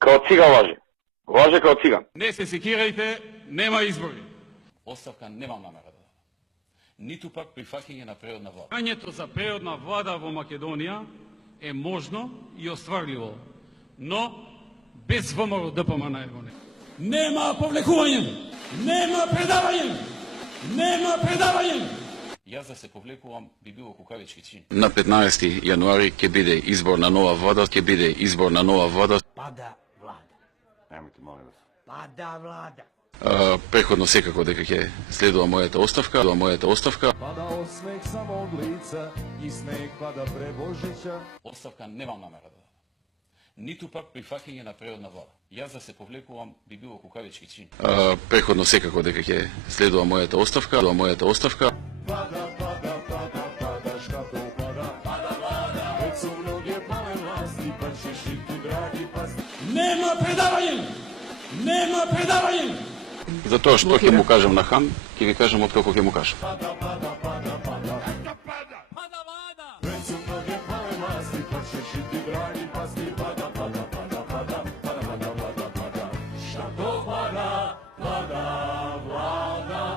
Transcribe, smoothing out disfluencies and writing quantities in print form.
Као циган лаже. Лаже као циган. Не се секирајте, нема избори. Оставка немам намера да дадам. Ниту пак прифаќање на природна влада. Прањето за природна влада во Македонија е можно и остварливо, но без ВМРО ДПМН его не. Нема повлекување, нема предавање, нема предавање. Јас да се повлекувам би било кукавички чин. На 15 јануари ќе биде избор на нова влада, Пада влада. Немојте, молим вас. Пада влада. Преходно секако дека ќе следува мојата оставка. Pada osmeh samo od lica i sneg pada pre Božića. Оставка немам намера да дадам. Ниту пак прифаќање на природна влада. Јас да се повлекувам би било кукавички чин. Преходно секако дека ќе следува мојата оставка. Pada, škape upada. Pada vlada. Već su mnoge pale vlasti, pa ćeš i ti, dragi pasti. Нема предавање. Затоа што ќе му кажам на хан, ќе ви кажам откако ќе му кажам. Pada,